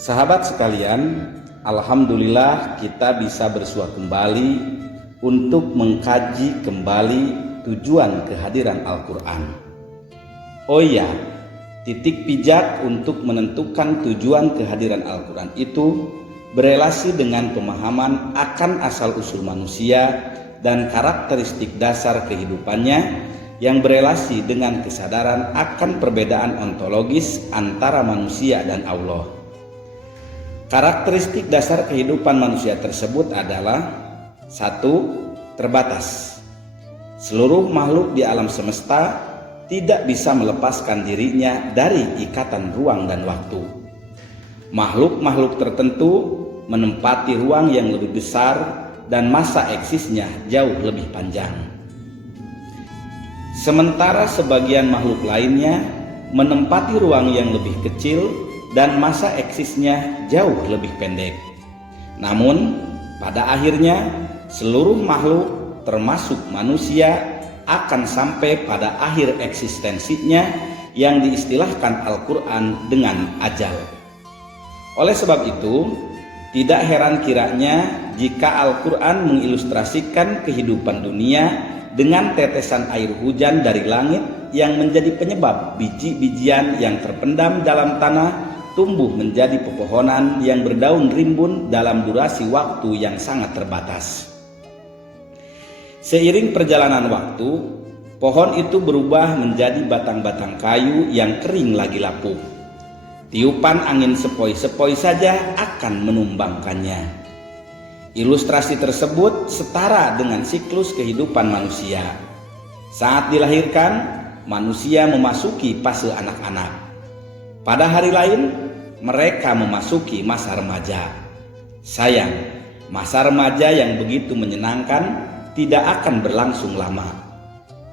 Sahabat sekalian, alhamdulillah kita bisa bersua kembali untuk mengkaji kembali tujuan kehadiran Al-Quran. Oh ya, titik pijak untuk menentukan tujuan kehadiran Al-Quran itu berelasi dengan pemahaman akan asal-usul manusia dan karakteristik dasar kehidupannya yang berelasi dengan kesadaran akan perbedaan ontologis antara manusia dan Allah. Karakteristik dasar kehidupan manusia tersebut adalah 1. Terbatas. Seluruh makhluk di alam semesta tidak bisa melepaskan dirinya dari ikatan ruang dan waktu. Makhluk-makhluk tertentu menempati ruang yang lebih besar dan masa eksisnya jauh lebih panjang. Sementara sebagian makhluk lainnya menempati ruang yang lebih kecil dan masa eksisnya jauh lebih pendek. Namun, pada akhirnya seluruh makhluk termasuk manusia akan sampai pada akhir eksistensinya yang diistilahkan Al-Quran dengan ajal. Oleh sebab itu, tidak heran kiranya jika Al-Quran mengilustrasikan kehidupan dunia dengan tetesan air hujan dari langit yang menjadi penyebab biji-bijian yang terpendam dalam tanah tumbuh menjadi pepohonan yang berdaun rimbun dalam durasi waktu yang sangat terbatas. Seiring perjalanan waktu, pohon itu berubah menjadi batang-batang kayu yang kering lagi lapuk. Tiupan angin sepoi-sepoi saja akan menumbangkannya. Ilustrasi tersebut setara dengan siklus kehidupan manusia. Saat dilahirkan, manusia memasuki fase anak-anak. Pada hari lain, mereka memasuki masa remaja. Sayang, masa remaja yang begitu menyenangkan tidak akan berlangsung lama.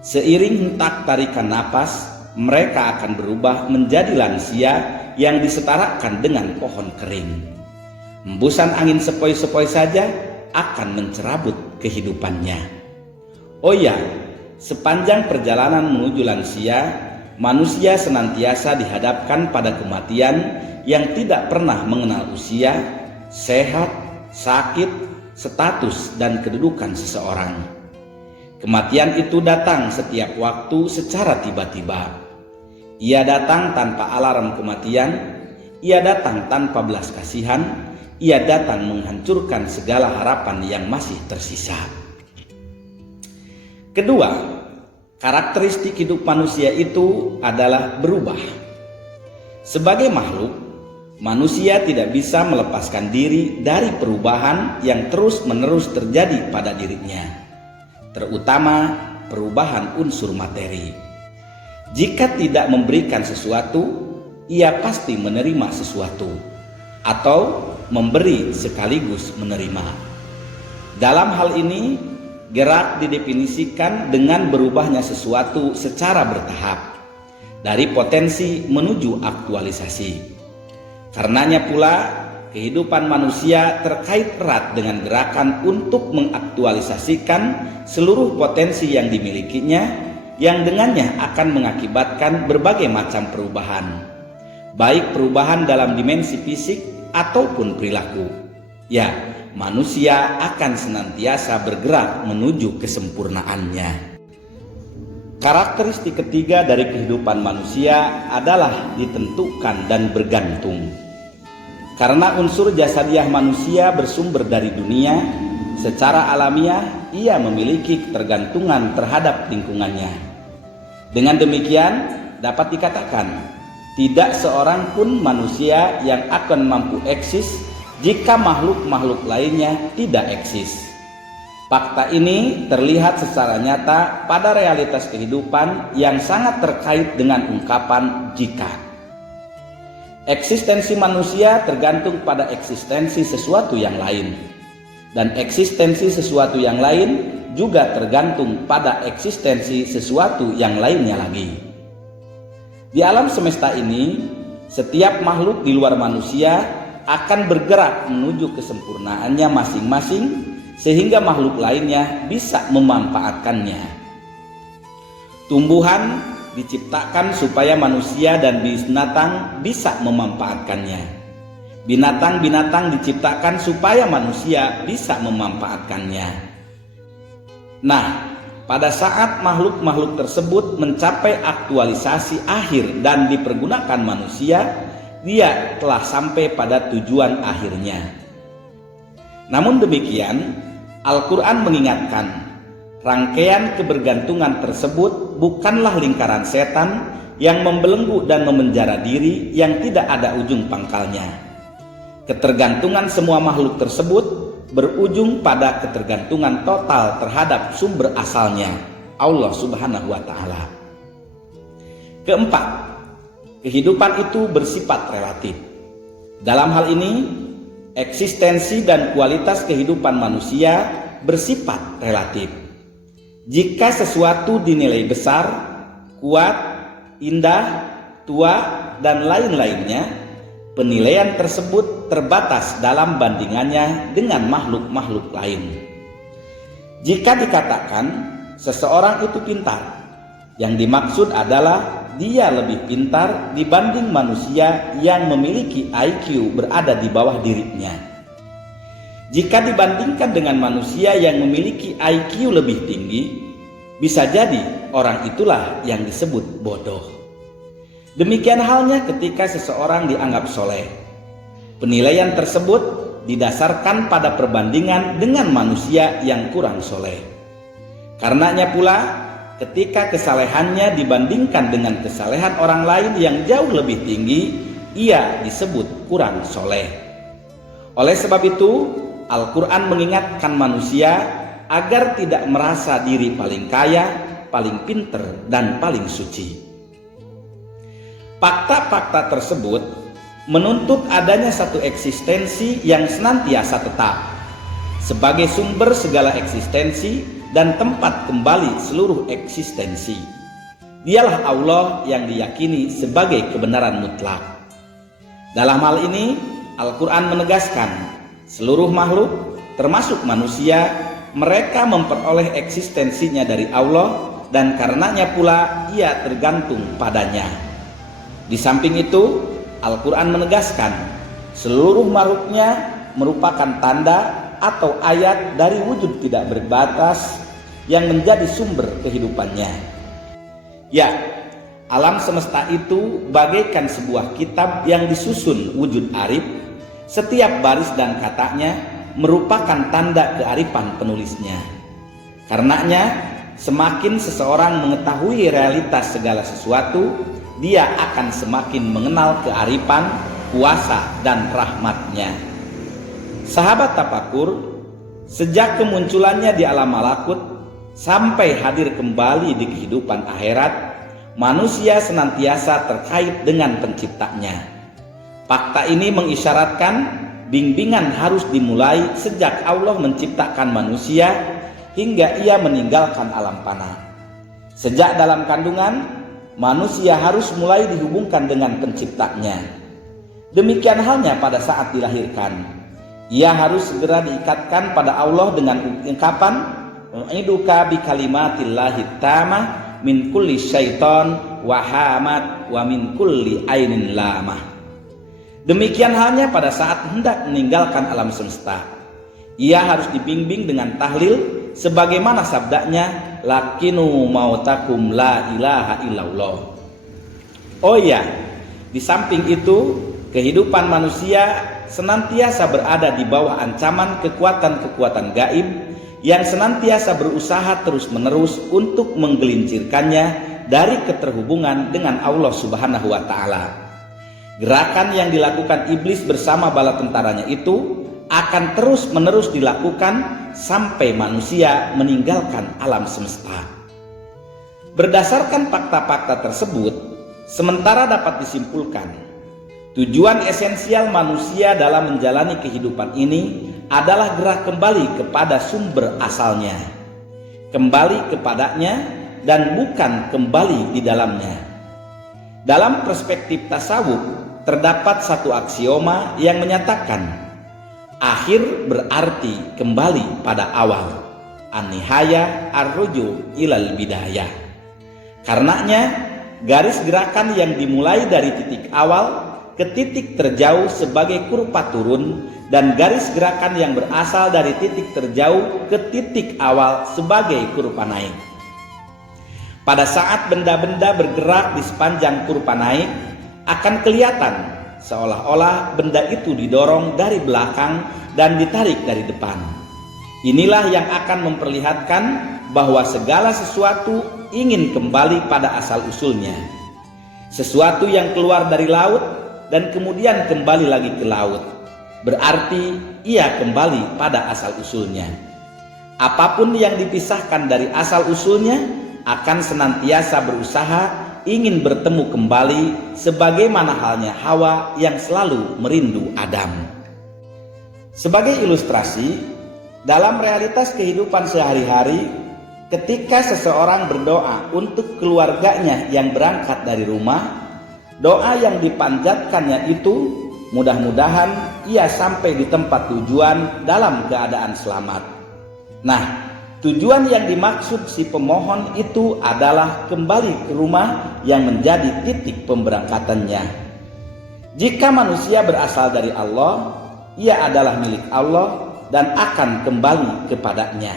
Seiring hentak tarikan napas, mereka akan berubah menjadi lansia yang disetarakan dengan pohon kering. Hembusan angin sepoi-sepoi saja akan mencerabut kehidupannya. Oh ya, sepanjang perjalanan menuju lansia, manusia senantiasa dihadapkan pada kematian yang tidak pernah mengenal usia, sehat, sakit, status, dan kedudukan seseorang. Kematian itu datang setiap waktu secara tiba-tiba. Ia datang tanpa alarm kematian, ia datang tanpa belas kasihan, ia datang menghancurkan segala harapan yang masih tersisa. Kedua, karakteristik hidup manusia itu adalah berubah. Sebagai makhluk, manusia tidak bisa melepaskan diri dari perubahan yang terus-menerus terjadi pada dirinya, terutama perubahan unsur materi. Jika tidak memberikan sesuatu, ia pasti menerima sesuatu, atau memberi sekaligus menerima. Dalam hal ini, gerak didefinisikan dengan berubahnya sesuatu secara bertahap, dari potensi menuju aktualisasi. Karenanya pula, kehidupan manusia terkait erat dengan gerakan untuk mengaktualisasikan seluruh potensi yang dimilikinya, yang dengannya akan mengakibatkan berbagai macam perubahan, baik perubahan dalam dimensi fisik ataupun perilaku. Ya, manusia akan senantiasa bergerak menuju kesempurnaannya. Karakteristik ketiga dari kehidupan manusia adalah ditentukan dan bergantung. Karena unsur jasadiah manusia bersumber dari dunia, secara alamiah ia memiliki ketergantungan terhadap lingkungannya. Dengan demikian, dapat dikatakan tidak seorang pun manusia yang akan mampu eksis jika makhluk-makhluk lainnya tidak eksis. Fakta ini terlihat secara nyata pada realitas kehidupan yang sangat terkait dengan ungkapan jika. Eksistensi manusia tergantung pada eksistensi sesuatu yang lain, dan eksistensi sesuatu yang lain juga tergantung pada eksistensi sesuatu yang lainnya lagi. Di alam semesta ini, setiap makhluk di luar manusia akan bergerak menuju kesempurnaannya masing-masing, sehingga makhluk lainnya bisa memanfaatkannya. Tumbuhan diciptakan supaya manusia dan binatang bisa memanfaatkannya. Binatang-binatang diciptakan supaya manusia bisa memanfaatkannya. Nah, pada saat makhluk-makhluk tersebut mencapai aktualisasi akhir dan dipergunakan manusia, dia telah sampai pada tujuan akhirnya. Namun demikian, Al-Quran mengingatkan, rangkaian kebergantungan tersebut bukanlah lingkaran setan yang membelenggu dan memenjara diri yang tidak ada ujung pangkalnya. Ketergantungan semua makhluk tersebut berujung pada ketergantungan total terhadap sumber asalnya, Allah Subhanahu wa Ta'ala. Keempat, kehidupan itu bersifat relatif. Dalam hal ini, eksistensi dan kualitas kehidupan manusia bersifat relatif. Jika sesuatu dinilai besar, kuat, indah, tua, dan lain-lainnya, penilaian tersebut terbatas dalam bandingannya dengan makhluk-makhluk lain. Jika dikatakan seseorang itu pintar, yang dimaksud adalah dia lebih pintar dibanding manusia yang memiliki IQ berada di bawah dirinya. Jika dibandingkan dengan manusia yang memiliki IQ lebih tinggi, bisa jadi orang itulah yang disebut bodoh. Demikian halnya ketika seseorang dianggap soleh. Penilaian tersebut didasarkan pada perbandingan dengan manusia yang kurang soleh. Karenanya pula, ketika kesalehannya dibandingkan dengan kesalehan orang lain yang jauh lebih tinggi, ia disebut kurang soleh. Oleh sebab itu, Al-Quran mengingatkan manusia agar tidak merasa diri paling kaya, paling pinter, dan paling suci. Fakta-fakta tersebut menuntut adanya satu eksistensi yang senantiasa tetap sebagai sumber segala eksistensi dan tempat kembali seluruh eksistensi. Dialah Allah yang diyakini sebagai kebenaran mutlak. Dalam hal ini, Al-Quran menegaskan seluruh makhluk, termasuk manusia, mereka memperoleh eksistensinya dari Allah dan karenanya pula ia tergantung padanya. Di samping itu, Al-Quran menegaskan seluruh makhluknya merupakan tanda atau ayat dari wujud tidak berbatas yang menjadi sumber kehidupannya. Ya, alam semesta itu bagaikan sebuah kitab yang disusun wujud arif. Setiap baris dan katanya merupakan tanda kearifan penulisnya. Karenanya, semakin seseorang mengetahui realitas segala sesuatu, dia akan semakin mengenal kearifan, kuasa, dan rahmatnya. Sahabat tafakur, sejak kemunculannya di alam malakut sampai hadir kembali di kehidupan akhirat, manusia senantiasa terkait dengan penciptanya. Fakta ini mengisyaratkan bimbingan harus dimulai sejak Allah menciptakan manusia hingga ia meninggalkan alam fana. Sejak dalam kandungan, manusia harus mulai dihubungkan dengan penciptanya. Demikian halnya pada saat dilahirkan. Ia harus segera diikatkan pada Allah dengan ungkapan u'iduka bi kalimatillahi tamah min kulli syaiton wa hamat wa min kulli ainin lamah. Demikian halnya pada saat hendak meninggalkan alam semesta. Ia harus dibimbing dengan tahlil sebagaimana sabdanya, lakinu mautakum la ilaha illallah. Oh iya, di samping itu, kehidupan manusia senantiasa berada di bawah ancaman kekuatan-kekuatan gaib yang senantiasa berusaha terus-menerus untuk menggelincirkannya dari keterhubungan dengan Allah Subhanahu wa Ta'ala. Gerakan yang dilakukan iblis bersama bala tentaranya itu akan terus-menerus dilakukan sampai manusia meninggalkan alam semesta. Berdasarkan fakta-fakta tersebut, sementara dapat disimpulkan, tujuan esensial manusia dalam menjalani kehidupan ini adalah gerak kembali kepada sumber asalnya, kembali kepadanya dan bukan kembali di dalamnya. Dalam perspektif tasawuf, terdapat satu aksioma yang menyatakan akhir berarti kembali pada awal. An-nihayah ar-ruju ilal bidayah. Karenanya, garis gerakan yang dimulai dari titik awal ke titik terjauh sebagai kurva turun dan garis gerakan yang berasal dari titik terjauh ke titik awal sebagai kurva naik. Pada saat benda-benda bergerak di sepanjang kurva naik, akan kelihatan seolah-olah benda itu didorong dari belakang dan ditarik dari depan. Inilah yang akan memperlihatkan bahwa segala sesuatu ingin kembali pada asal-usulnya. Sesuatu yang keluar dari laut dan kemudian kembali lagi ke laut, berarti ia kembali pada asal-usulnya. Apapun yang dipisahkan dari asal-usulnya akan senantiasa berusaha ingin bertemu kembali, sebagaimana halnya Hawa yang selalu merindu Adam. Sebagai ilustrasi, dalam realitas kehidupan sehari-hari, ketika seseorang berdoa untuk keluarganya yang berangkat dari rumah, doa yang dipanjatkannya itu mudah-mudahan ia sampai di tempat tujuan dalam keadaan selamat. Nah, tujuan yang dimaksud si pemohon itu adalah kembali ke rumah yang menjadi titik pemberangkatannya. Jika manusia berasal dari Allah, ia adalah milik Allah dan akan kembali kepadanya.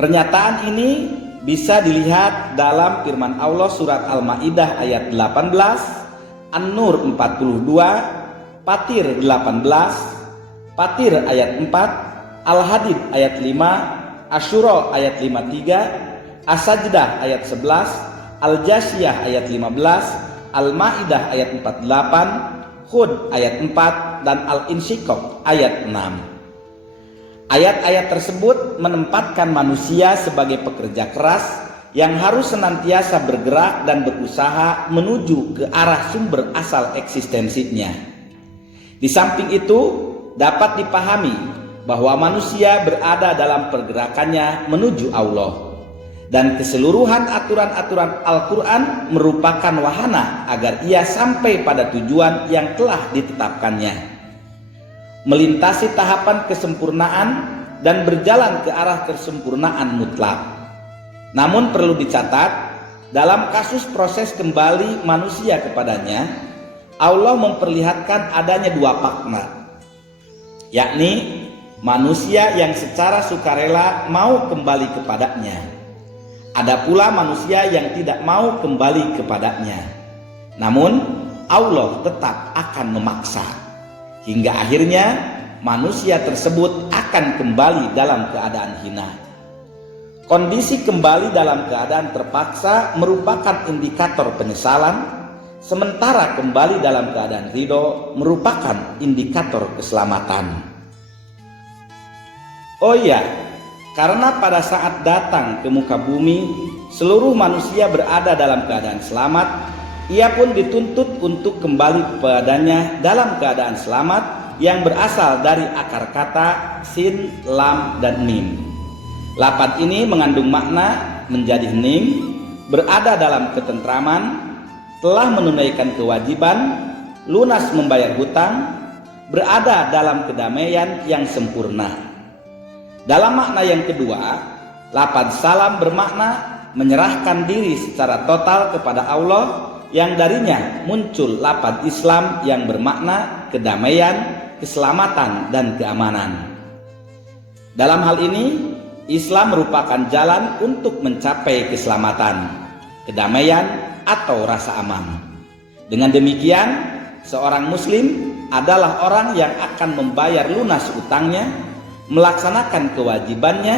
Pernyataan ini bisa dilihat dalam firman Allah surat Al-Maidah ayat 18, An-Nur 42, Fatir 18, Fatir ayat 4, Al-Hadid ayat 5, Asyura ayat 53, As-Sajdah ayat 11, Al-Jasiyah ayat 15, Al-Maidah ayat 48, Hud ayat 4, dan Al-Insyiqaq ayat 6. Ayat-ayat tersebut menempatkan manusia sebagai pekerja keras yang harus senantiasa bergerak dan berusaha menuju ke arah sumber asal eksistensinya. Di samping itu, dapat dipahami bahwa manusia berada dalam pergerakannya menuju Allah, dan keseluruhan aturan-aturan Al-Quran merupakan wahana agar ia sampai pada tujuan yang telah ditetapkannya, melintasi tahapan kesempurnaan dan berjalan ke arah kesempurnaan mutlak. Namun perlu dicatat, dalam kasus proses kembali manusia kepadanya, Allah memperlihatkan adanya dua makna, yakni manusia yang secara sukarela mau kembali kepadanya. Ada pula manusia yang tidak mau kembali kepadanya, namun Allah tetap akan memaksa, hingga akhirnya manusia tersebut akan kembali dalam keadaan hina. Kondisi kembali dalam keadaan terpaksa merupakan indikator penyesalan, sementara kembali dalam keadaan ridho merupakan indikator keselamatan. Oh iya, karena pada saat datang ke muka bumi, seluruh manusia berada dalam keadaan selamat, ia pun dituntut untuk kembali kepadanya dalam keadaan selamat yang berasal dari akar kata sin, lam, dan mim. Lafaz ini mengandung makna menjadi hening, berada dalam ketentraman, telah menunaikan kewajiban, lunas membayar hutang, berada dalam kedamaian yang sempurna. Dalam makna yang kedua, lafaz salam bermakna menyerahkan diri secara total kepada Allah, yang darinya muncul lafaz Islam yang bermakna kedamaian, keselamatan, dan keamanan. Dalam hal ini, Islam merupakan jalan untuk mencapai keselamatan, kedamaian, atau rasa aman. Dengan demikian, seorang muslim adalah orang yang akan membayar lunas utangnya, melaksanakan kewajibannya,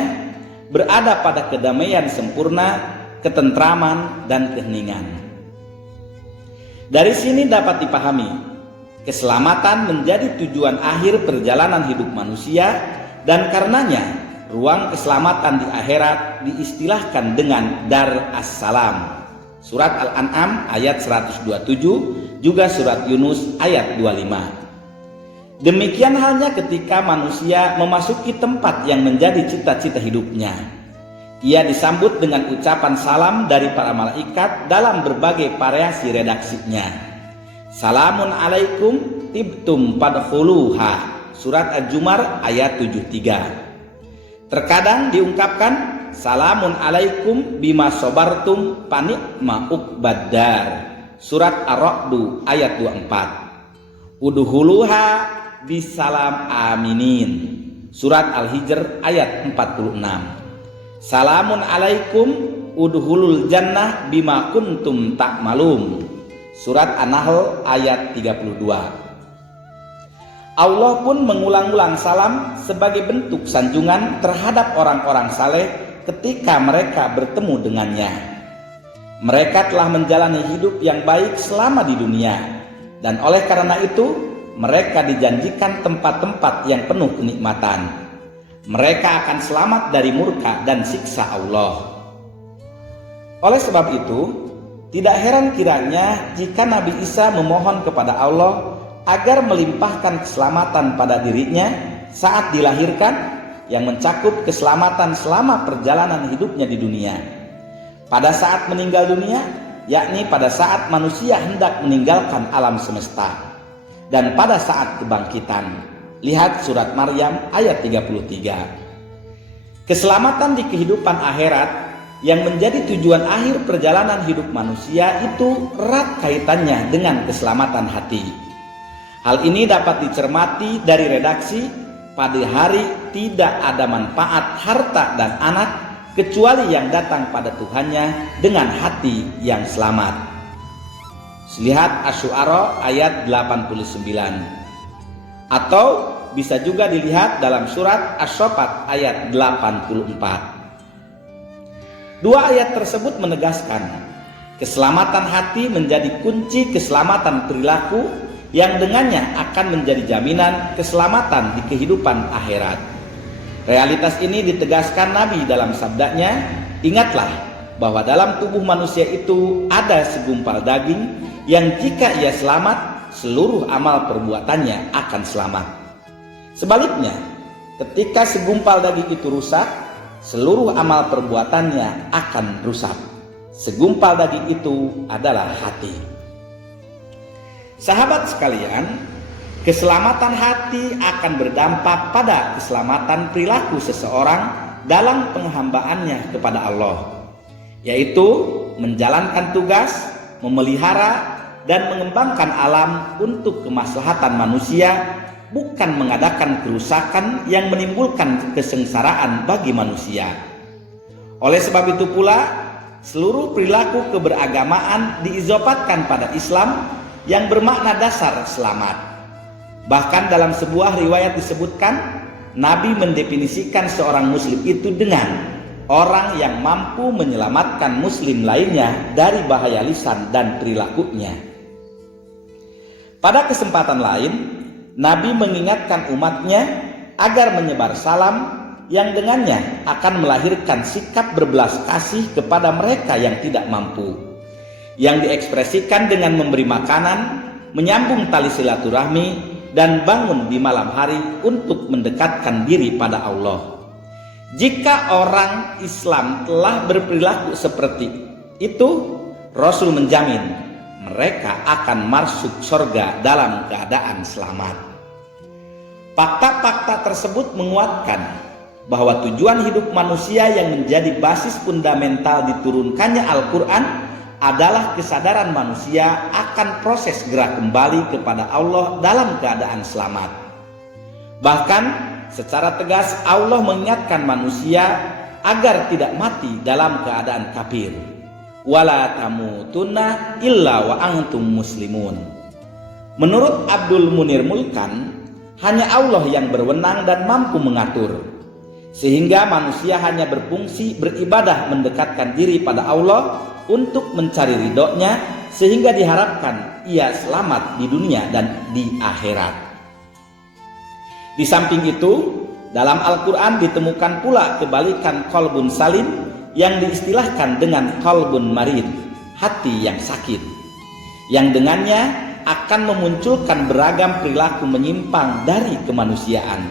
berada pada kedamaian sempurna, ketentraman, dan keheningan. Dari sini dapat dipahami, keselamatan menjadi tujuan akhir perjalanan hidup manusia, dan karenanya ruang keselamatan di akhirat diistilahkan dengan Dar as-Salam. Surat Al-An'am ayat 127, juga surat Yunus ayat 25. Demikian halnya ketika manusia memasuki tempat yang menjadi cita-cita hidupnya. Ia disambut dengan ucapan salam dari para malaikat dalam berbagai variasi redaksinya. Salamun alaikum tibtum fadkhuluha. Surat Al-Jumar ayat 73. Terkadang diungkapkan salamun alaikum bima sobartum panikma uqbaddar. Surat Ar-Ra'd ayat 24. Udhuluha bisalam aminin. Surat Al-Hijr ayat 46. Salamun alaikum udhulul jannah bima kuntum ta'malun. Surat An-Nahl ayat 32. Allah pun mengulang-ulang salam sebagai bentuk sanjungan terhadap orang-orang saleh ketika mereka bertemu dengannya. Mereka telah menjalani hidup yang baik selama di dunia, dan oleh karena itu mereka dijanjikan tempat-tempat yang penuh kenikmatan. Mereka akan selamat dari murka dan siksa Allah. Oleh sebab itu, tidak heran kiranya jika Nabi Isa memohon kepada Allah agar melimpahkan keselamatan pada dirinya saat dilahirkan, yang mencakup keselamatan selama perjalanan hidupnya di dunia, pada saat meninggal dunia, yakni pada saat manusia hendak meninggalkan alam semesta, dan pada saat kebangkitan. Lihat surat Maryam ayat 33. Keselamatan di kehidupan akhirat yang menjadi tujuan akhir perjalanan hidup manusia itu erat kaitannya dengan keselamatan hati. Hal ini dapat dicermati dari redaksi pada hari tidak ada manfaat harta dan anak kecuali yang datang pada Tuhannya dengan hati yang selamat. Lihat Asy-Syu'ara ayat 89. Atau bisa juga dilihat dalam surat Asy-Shaffat ayat 84. Dua ayat tersebut menegaskan keselamatan hati menjadi kunci keselamatan perilaku yang dengannya akan menjadi jaminan keselamatan di kehidupan akhirat. Realitas ini ditegaskan Nabi dalam sabdanya, ingatlah bahwa dalam tubuh manusia itu ada segumpal daging yang jika ia selamat, seluruh amal perbuatannya akan selamat. Sebaliknya, ketika segumpal daging itu rusak, seluruh amal perbuatannya akan rusak. Segumpal daging itu adalah hati. Sahabat sekalian, keselamatan hati akan berdampak pada keselamatan perilaku seseorang dalam penghambaannya kepada Allah, yaitu menjalankan tugas, memelihara, dan mengembangkan alam untuk kemaslahatan manusia, bukan mengadakan kerusakan yang menimbulkan kesengsaraan bagi manusia. Oleh sebab itu pula, seluruh perilaku keberagamaan diizofatkan pada Islam yang bermakna dasar selamat. Bahkan dalam sebuah riwayat disebutkan, Nabi mendefinisikan seorang muslim itu dengan orang yang mampu menyelamatkan muslim lainnya dari bahaya lisan dan perilakunya. Pada kesempatan lain, Nabi mengingatkan umatnya agar menyebar salam yang dengannya akan melahirkan sikap berbelas kasih kepada mereka yang tidak mampu, yang diekspresikan dengan memberi makanan, menyambung tali silaturahmi, dan bangun di malam hari untuk mendekatkan diri pada Allah. Jika orang Islam telah berperilaku seperti itu, Rasul menjamin mereka akan masuk surga dalam keadaan selamat. Fakta-fakta tersebut menguatkan bahwa tujuan hidup manusia yang menjadi basis fundamental diturunkannya Al-Quran adalah kesadaran manusia akan proses gerak kembali kepada Allah dalam keadaan selamat. Bahkan secara tegas Allah mengingatkan manusia agar tidak mati dalam keadaan kafir. Wala tamutunna illa wa antum muslimun. Menurut Abdul Munir Mulkan, hanya Allah yang berwenang dan mampu mengatur, sehingga manusia hanya berfungsi beribadah mendekatkan diri pada Allah untuk mencari ridhonya, sehingga diharapkan ia selamat di dunia dan di akhirat. Di samping itu, dalam Al-Quran ditemukan pula kebalikan qalbun salim yang diistilahkan dengan qalbun marid, hati yang sakit, yang dengannya akan memunculkan beragam perilaku menyimpang dari kemanusiaan,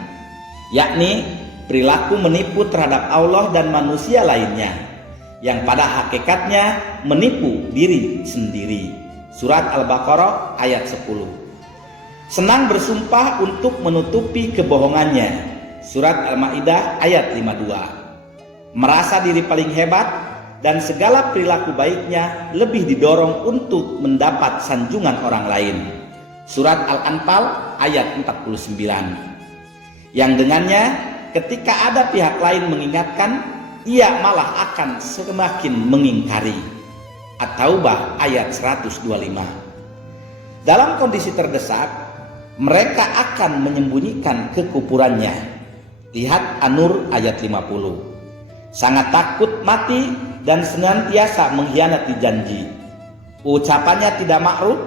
yakni perilaku menipu terhadap Allah dan manusia lainnya, yang pada hakikatnya menipu diri sendiri. Surat Al-Baqarah ayat 10. Senang bersumpah untuk menutupi kebohongannya. Surat Al-Maidah ayat 52. Merasa diri paling hebat, dan segala perilaku baiknya lebih didorong untuk mendapat sanjungan orang lain. Surat Al-Anfal ayat 49. Yang dengannya ketika ada pihak lain mengingatkan, ia malah akan semakin mengingkari. At-Taubah ayat 125. Dalam kondisi terdesak, mereka akan menyembunyikan kekufurannya. Lihat An-Nur ayat 50. Sangat takut mati dan senantiasa mengkhianati janji. Ucapannya tidak makruf,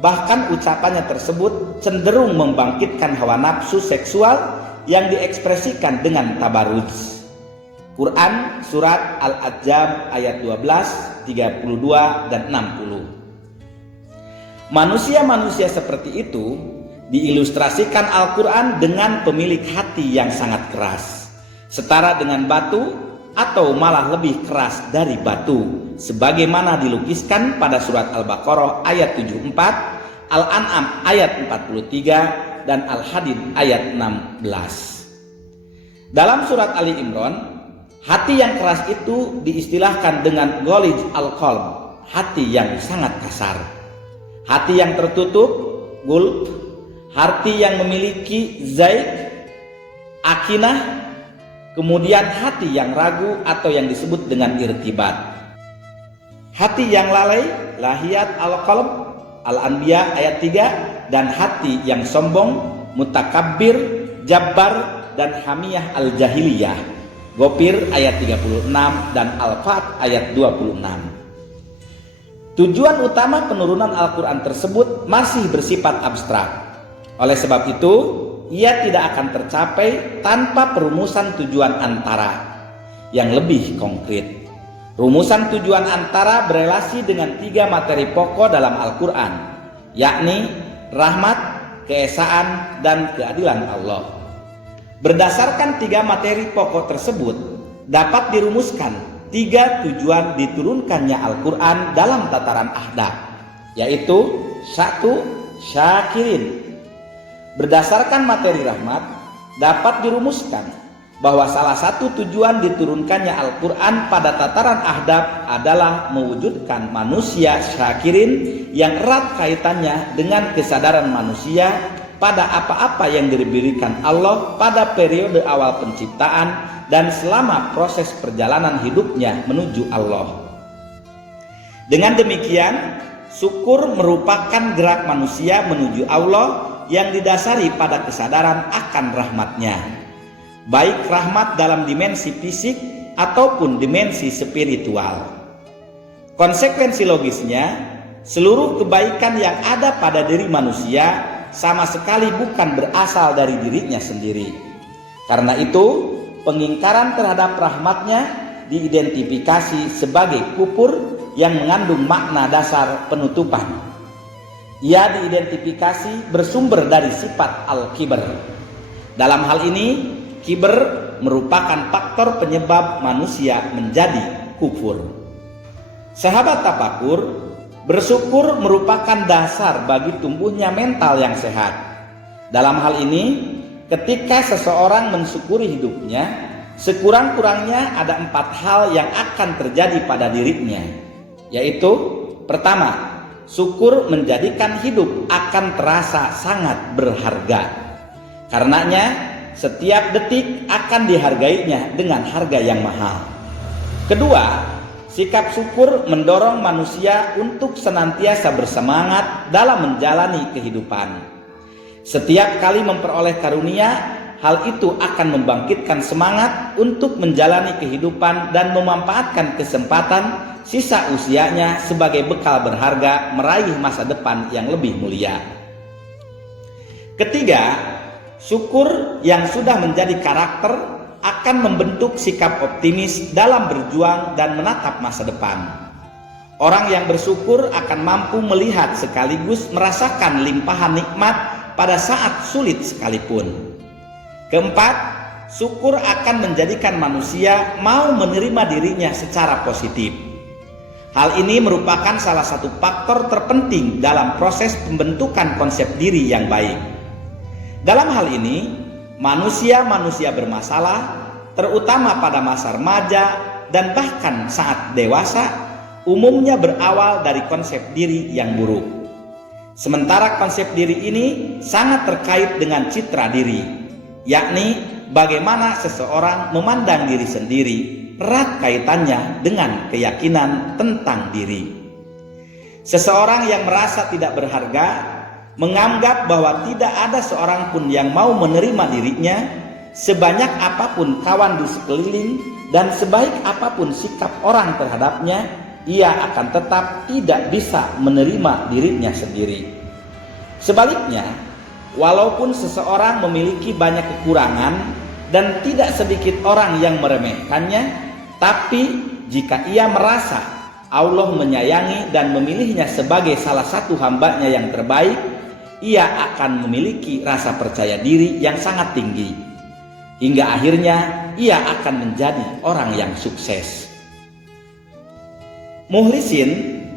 bahkan ucapannya tersebut cenderung membangkitkan hawa nafsu seksual yang diekspresikan dengan tabarruj. Quran surat Al-Ahzab ayat 12, 32 dan 60. Manusia-manusia seperti itu diilustrasikan Al-Quran dengan pemilik hati yang sangat keras, setara dengan batu atau malah lebih keras dari batu, sebagaimana dilukiskan pada surat Al-Baqarah ayat 74, Al-An'am ayat 43 dan Al-Hadid ayat 16. Dalam surat Ali Imran, hati yang keras itu diistilahkan dengan ghalij al-qalb, hati yang sangat kasar. Hati yang tertutup, gulb, hati yang memiliki zaid, akinah, kemudian hati yang ragu atau yang disebut dengan irtibat. Hati yang lalai, lahiyat al-qalb, Al-Anbiya ayat 3, dan hati yang sombong, mutakabbir, jabbar, dan hamiyah al-jahiliyah, Ghafir ayat 36 dan Al-Fat ayat 26. Tujuan utama penurunan Al-Quran tersebut masih bersifat abstrak. Oleh sebab itu, ia tidak akan tercapai tanpa perumusan tujuan antara yang lebih konkret. Rumusan tujuan antara berelasi dengan 3 materi pokok dalam Al-Quran, yakni rahmat, keesaan, dan keadilan Allah. Berdasarkan 3 materi pokok tersebut, dapat dirumuskan 3 tujuan diturunkannya Al-Quran dalam tataran ahdaf, yaitu 1. Syakirin. Berdasarkan materi rahmat, dapat dirumuskan bahwa salah satu tujuan diturunkannya Al-Quran pada tataran ahdaf adalah mewujudkan manusia syakirin yang erat kaitannya dengan kesadaran manusia pada apa-apa yang diberikan Allah pada periode awal penciptaan dan selama proses perjalanan hidupnya menuju Allah. Dengan demikian, syukur merupakan gerak manusia menuju Allah yang didasari pada kesadaran akan rahmatnya, baik rahmat dalam dimensi fisik ataupun dimensi spiritual. Konsekuensi logisnya, seluruh kebaikan yang ada pada diri manusia sama sekali bukan berasal dari dirinya sendiri. Karena itu, pengingkaran terhadap rahmatnya diidentifikasi sebagai kufur yang mengandung makna dasar penutupan. Ia diidentifikasi bersumber dari sifat al-kibr. Dalam hal ini, kibr merupakan faktor penyebab manusia menjadi kufur. Sahabat tafakur, bersyukur merupakan dasar bagi tumbuhnya mental yang sehat. Dalam hal ini, ketika seseorang mensyukuri hidupnya, sekurang-kurangnya ada 4 hal yang akan terjadi pada dirinya, yaitu pertama, syukur menjadikan hidup akan terasa sangat berharga. Karenanya, setiap detik akan dihargainya dengan harga yang mahal. Kedua, sikap syukur mendorong manusia untuk senantiasa bersemangat dalam menjalani kehidupan. Setiap kali memperoleh karunia, hal itu akan membangkitkan semangat untuk menjalani kehidupan dan memanfaatkan kesempatan sisa usianya sebagai bekal berharga meraih masa depan yang lebih mulia. Ketiga, syukur yang sudah menjadi karakter akan membentuk sikap optimis dalam berjuang dan menatap masa depan. Orang yang bersyukur akan mampu melihat sekaligus merasakan limpahan nikmat pada saat sulit sekalipun. Keempat, syukur akan menjadikan manusia mau menerima dirinya secara positif. Hal ini merupakan salah satu faktor terpenting dalam proses pembentukan konsep diri yang baik. Dalam hal ini, manusia-manusia bermasalah, terutama pada masa remaja, dan bahkan saat dewasa umumnya berawal dari konsep diri yang buruk. Sementara konsep diri ini sangat terkait dengan citra diri, yakni bagaimana seseorang memandang diri sendiri, erat kaitannya dengan keyakinan tentang diri. Seseorang yang merasa tidak berharga, menganggap bahwa tidak ada seorang pun yang mau menerima dirinya, sebanyak apapun kawan di sekeliling dan sebaik apapun sikap orang terhadapnya, ia akan tetap tidak bisa menerima dirinya sendiri. Sebaliknya, walaupun seseorang memiliki banyak kekurangan dan tidak sedikit orang yang meremehkannya, tapi jika ia merasa Allah menyayangi dan memilihnya sebagai salah satu hambanya yang terbaik, ia akan memiliki rasa percaya diri yang sangat tinggi. Hingga akhirnya ia akan menjadi orang yang sukses. Mukhlisin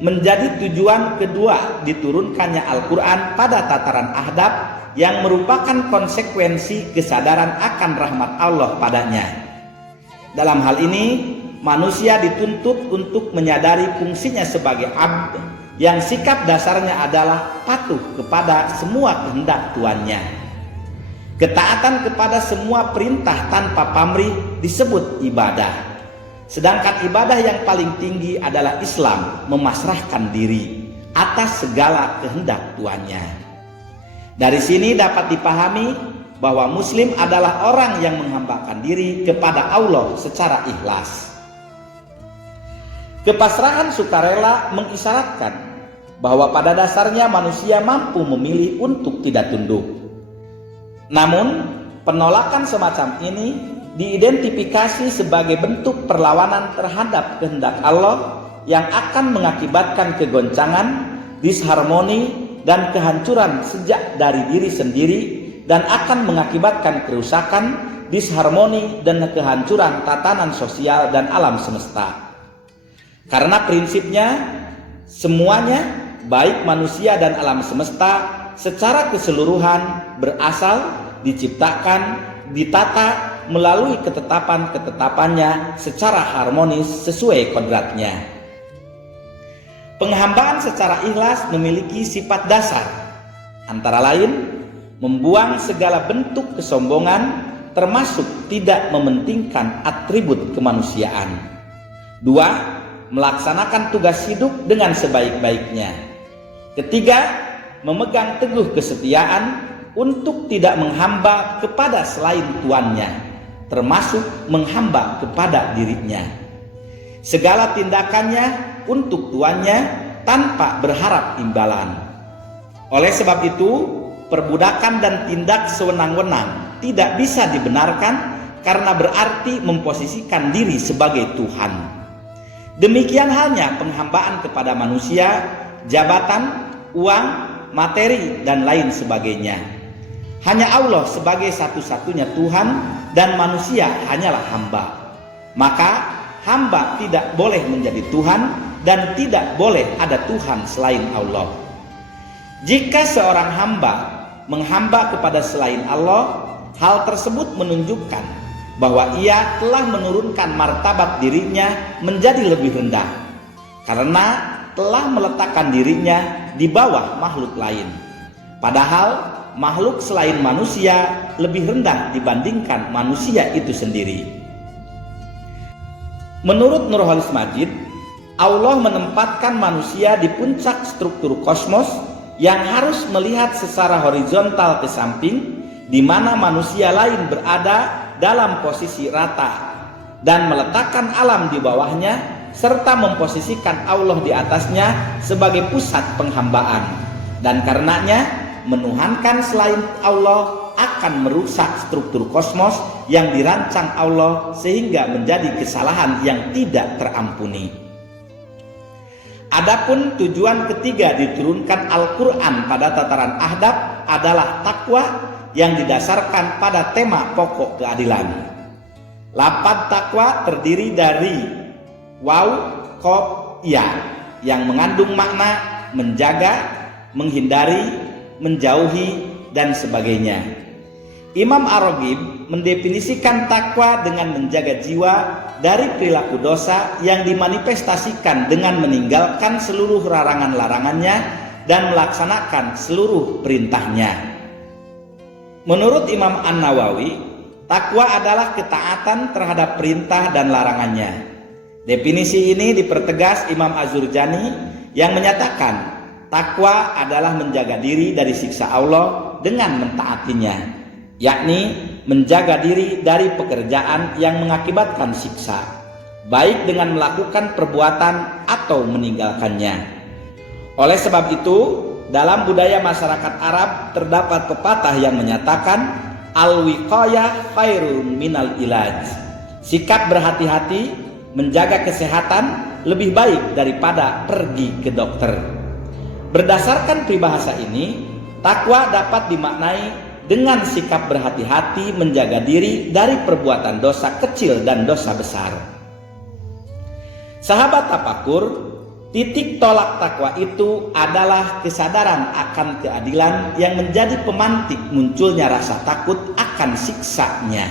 menjadi tujuan kedua diturunkannya Al-Quran pada tataran Ahzab yang merupakan konsekuensi kesadaran akan rahmat Allah padanya. Dalam hal ini, manusia dituntut untuk menyadari fungsinya sebagai abd yang sikap dasarnya adalah patuh kepada semua kehendak tuannya. Ketaatan kepada semua perintah tanpa pamrih disebut ibadah. Sedangkan ibadah yang paling tinggi adalah Islam, memasrahkan diri atas segala kehendak tuannya. Dari sini dapat dipahami bahwa Muslim adalah orang yang menghambakan diri kepada Allah secara ikhlas. Kepasrahan sukarela mengisyaratkan bahwa pada dasarnya manusia mampu memilih untuk tidak tunduk. Namun, penolakan semacam ini diidentifikasi sebagai bentuk perlawanan terhadap kehendak Allah yang akan mengakibatkan kegoncangan, disharmoni, dan kehancuran sejak dari diri sendiri dan akan mengakibatkan kerusakan, disharmoni, dan kehancuran tatanan sosial dan alam semesta. Karena prinsipnya semuanya, baik manusia dan alam semesta secara keseluruhan berasal, diciptakan, ditata melalui ketetapan-ketetapannya secara harmonis sesuai kodratnya. Penghambaan secara ikhlas memiliki sifat dasar, antara lain membuang segala bentuk kesombongan termasuk tidak mementingkan atribut kemanusiaan. 2. Melaksanakan tugas hidup dengan sebaik-baiknya. 3. Memegang teguh kesetiaan untuk tidak menghamba kepada selain tuannya, termasuk menghamba kepada dirinya. Segala tindakannya untuk tuannya tanpa berharap imbalan. Oleh sebab itu, perbudakan dan tindak sewenang-wenang tidak bisa dibenarkan karena berarti memposisikan diri sebagai Tuhan. Demikian halnya penghambaan kepada manusia, jabatan, uang, materi, dan lain sebagainya. Hanya Allah sebagai satu-satunya Tuhan dan manusia hanyalah hamba. Maka hamba tidak boleh menjadi Tuhan dan tidak boleh ada Tuhan selain Allah. Jika seorang hamba menghamba kepada selain Allah, hal tersebut menunjukkan bahwa ia telah menurunkan martabat dirinya menjadi lebih rendah karena telah meletakkan dirinya di bawah makhluk lain. Padahal makhluk selain manusia lebih rendah dibandingkan manusia itu sendiri. Menurut Nurholis Majid, Allah menempatkan manusia di puncak struktur kosmos yang harus melihat secara horizontal ke samping, di mana manusia lain berada dalam posisi rata, dan meletakkan alam di bawahnya, serta memposisikan Allah di atasnya sebagai pusat penghambaan. Dan karenanya, menuhankan selain Allah akan merusak struktur kosmos yang dirancang Allah sehingga menjadi kesalahan yang tidak terampuni. Adapun tujuan ketiga diturunkan Al-Quran pada tataran Ahzab adalah takwa yang didasarkan pada tema pokok keadilan. Lafaz takwa terdiri dari waw, qaf, ya yang mengandung makna menjaga, menghindari, menjauhi, dan sebagainya. Imam Ar-Raghib mendefinisikan takwa dengan menjaga jiwa dari perilaku dosa yang dimanifestasikan dengan meninggalkan seluruh larangan-larangannya dan melaksanakan seluruh perintahnya. Menurut Imam An-Nawawi, takwa adalah ketaatan terhadap perintah dan larangannya. Definisi ini dipertegas Imam Az-Zurjani yang menyatakan takwa adalah menjaga diri dari siksa Allah dengan mentaatinya, yakni menjaga diri dari pekerjaan yang mengakibatkan siksa, baik dengan melakukan perbuatan atau meninggalkannya. Oleh sebab itu, dalam budaya masyarakat Arab terdapat pepatah yang menyatakan al-wiqayah khairun minal ilaj. Sikap berhati-hati menjaga kesehatan lebih baik daripada pergi ke dokter. Berdasarkan peribahasa ini, takwa dapat dimaknai dengan sikap berhati-hati menjaga diri dari perbuatan dosa kecil dan dosa besar. Sahabat tafakur, titik tolak takwa itu adalah kesadaran akan keadilan yang menjadi pemantik munculnya rasa takut akan siksanya.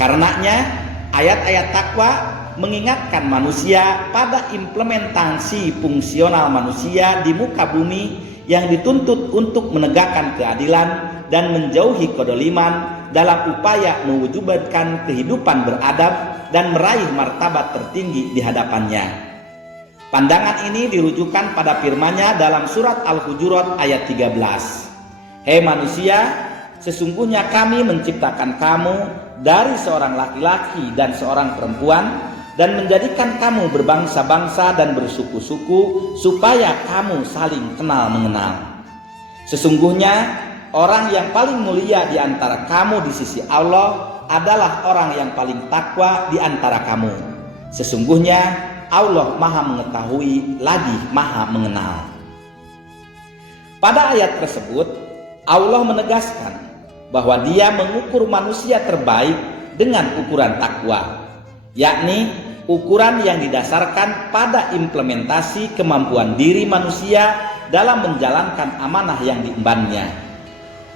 Karenanya, ayat-ayat takwa mengingatkan manusia pada implementasi fungsional manusia di muka bumi yang dituntut untuk menegakkan keadilan dan menjauhi kedoliman dalam upaya mewujudkan kehidupan beradab dan meraih martabat tertinggi di hadapannya. Pandangan ini dirujukan pada firman-Nya dalam surat Al-Hujurat ayat 13. Hei manusia, sesungguhnya kami menciptakan kamu dari seorang laki-laki dan seorang perempuan dan menjadikan kamu berbangsa-bangsa dan bersuku-suku supaya kamu saling kenal mengenal. Sesungguhnya orang yang paling mulia di antara kamu di sisi Allah adalah orang yang paling takwa di antara kamu. Sesungguhnya Allah Maha mengetahui lagi Maha mengenal. Pada ayat tersebut, Allah menegaskan bahwa Dia mengukur manusia terbaik dengan ukuran takwa, yakni ukuran yang didasarkan pada implementasi kemampuan diri manusia dalam menjalankan amanah yang diembannya.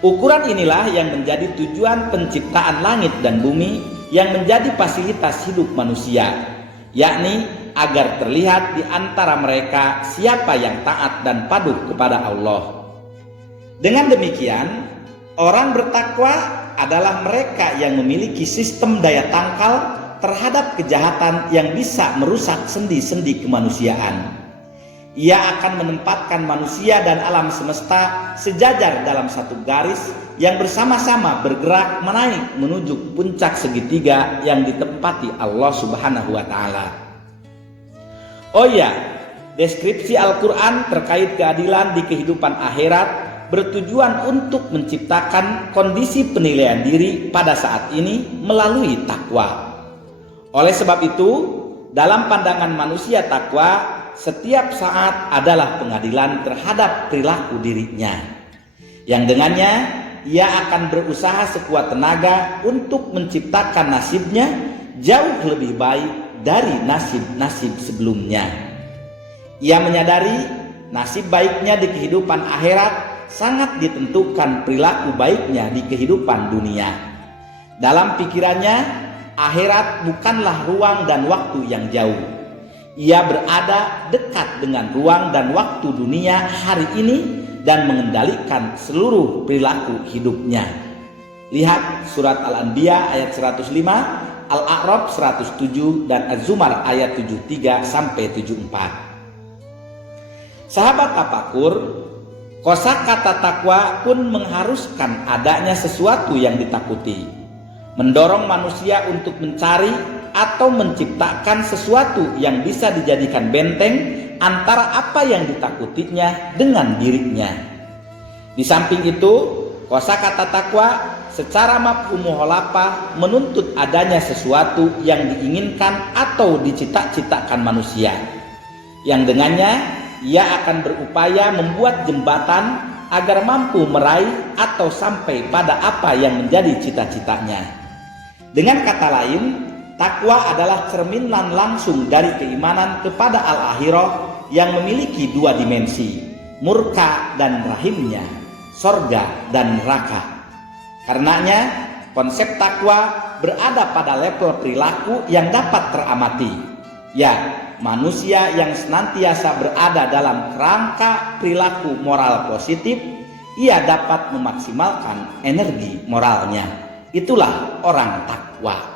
Ukuran inilah yang menjadi tujuan penciptaan langit dan bumi yang menjadi fasilitas hidup manusia, yakni agar terlihat di antara mereka siapa yang taat dan patuh kepada Allah. Dengan demikian, orang bertakwa adalah mereka yang memiliki sistem daya tangkal terhadap kejahatan yang bisa merusak sendi-sendi kemanusiaan. Ia akan menempatkan manusia dan alam semesta sejajar dalam satu garis yang bersama-sama bergerak menaik menuju puncak segitiga yang ditempati Allah Subhanahu wa Ta'ala. Oh ya, deskripsi Al-Quran terkait keadilan di kehidupan akhirat bertujuan untuk menciptakan kondisi penilaian diri pada saat ini melalui takwa. Oleh sebab itu, dalam pandangan manusia takwa, setiap saat adalah pengadilan terhadap perilaku dirinya, yang dengannya ia akan berusaha sekuat tenaga untuk menciptakan nasibnya jauh lebih baik dari nasib-nasib sebelumnya. Ia menyadari nasib baiknya di kehidupan akhirat sangat ditentukan perilaku baiknya di kehidupan dunia. Dalam pikirannya, akhirat bukanlah ruang dan waktu yang jauh. Ia berada dekat dengan ruang dan waktu dunia hari ini dan mengendalikan seluruh perilaku hidupnya. Lihat surat Al-Anbiya ayat 105, Al-A'raf 107 dan Az-Zumar ayat 73 sampai 74. Sahabat tafakur, kosakata takwa pun mengharuskan adanya sesuatu yang ditakuti, mendorong manusia untuk mencari atau menciptakan sesuatu yang bisa dijadikan benteng antara apa yang ditakutinya dengan dirinya. Di samping itu, kosakata takwa secara mafhum mukhalafah menuntut adanya sesuatu yang diinginkan atau dicita-citakan manusia, yang dengannya ia akan berupaya membuat jembatan agar mampu meraih atau sampai pada apa yang menjadi cita-citanya. Dengan kata lain, takwa adalah cerminan langsung dari keimanan kepada al-akhirah yang memiliki dua dimensi, murka dan rahimnya, sorga dan neraka. Karenanya, konsep takwa berada pada level perilaku yang dapat teramati. Ya, manusia yang senantiasa berada dalam kerangka perilaku moral positif, ia dapat memaksimalkan energi moralnya. Itulah orang takwa.